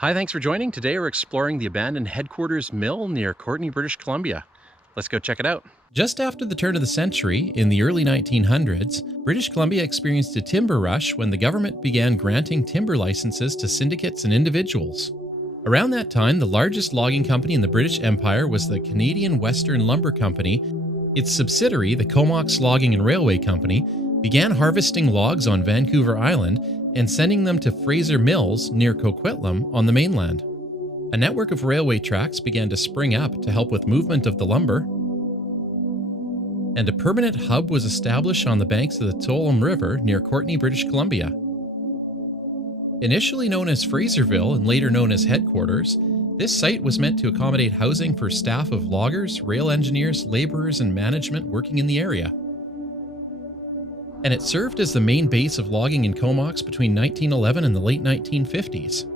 Hi, thanks for joining. Today we're exploring the abandoned headquarters mill near Courtenay, British Columbia. Let's go check it out. Just after the turn of the century, in the early 1900s, British Columbia experienced a timber rush when the government began granting timber licenses to syndicates and individuals. Around that time, the largest logging company in the British Empire was the Canadian Western Lumber Company. Its subsidiary, the Comox Logging and Railway Company, began harvesting logs on Vancouver Island and sending them to Fraser Mills near Coquitlam on the mainland. A network of railway tracks began to spring up to help with movement of the lumber, and a permanent hub was established on the banks of the Tuolumne River near Courtenay, British Columbia. Initially known as Fraserville and later known as Headquarters, this site was meant to accommodate housing for staff of loggers, rail engineers, laborers, and management working in the area. And it served as the main base of logging in Comox between 1911 and the late 1950s.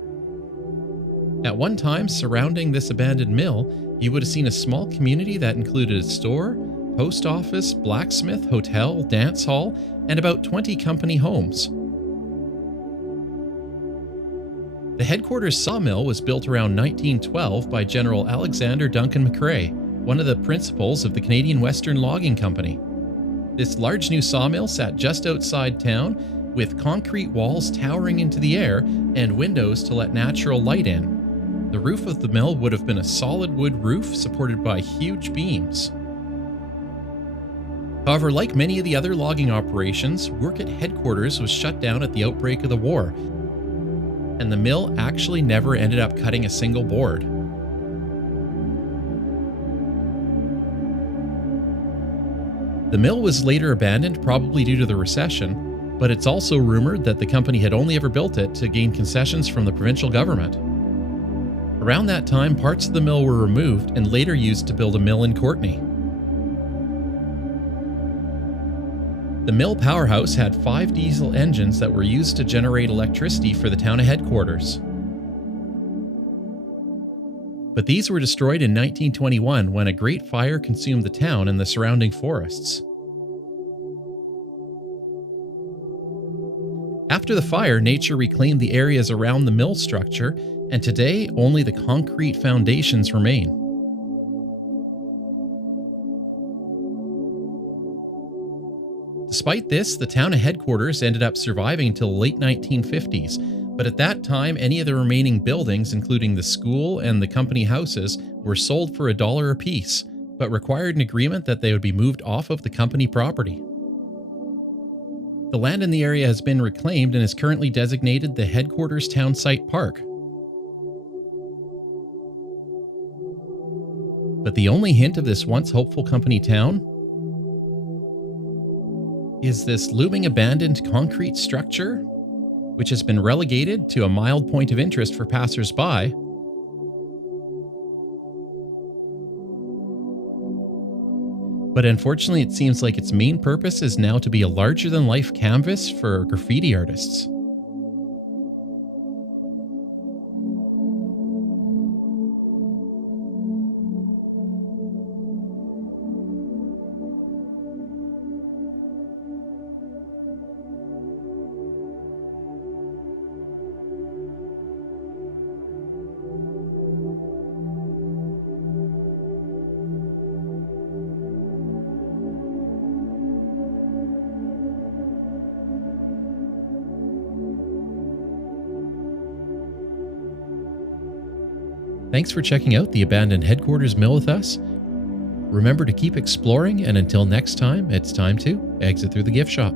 At one time, surrounding this abandoned mill, you would have seen a small community that included a store, post office, blacksmith, hotel, dance hall, and about 20 company homes. The headquarters sawmill was built around 1912 by General Alexander Duncan McCrae, one of the principals of the Canadian Western Logging Company. This large new sawmill sat just outside town, with concrete walls towering into the air and windows to let natural light in. The roof of the mill would have been a solid wood roof supported by huge beams. However, like many of the other logging operations, work at headquarters was shut down at the outbreak of the war, and the mill actually never ended up cutting a single board. The mill was later abandoned, probably due to the recession, but it's also rumored that the company had only ever built it to gain concessions from the provincial government. Around that time, parts of the mill were removed and later used to build a mill in Courtenay. The mill powerhouse had 5 diesel engines that were used to generate electricity for the town of headquarters. But these were destroyed in 1921 when a great fire consumed the town and the surrounding forests. After the fire, nature reclaimed the areas around the mill structure, and today only the concrete foundations remain. Despite this, the town of headquarters ended up surviving until the late 1950s, but at that time any of the remaining buildings, including the school and the company houses, were sold for $1 apiece, but required an agreement that they would be moved off of the company property. The land in the area has been reclaimed and is currently designated the Headquarters Townsite Park. But the only hint of this once hopeful company town is this looming abandoned concrete structure, which has been relegated to a mild point of interest for passers-by. But unfortunately, it seems like its main purpose is now to be a larger-than-life canvas for graffiti artists. Thanks for checking out the abandoned headquarters mill with us. Remember to keep exploring, and until next time, it's time to exit through the gift shop.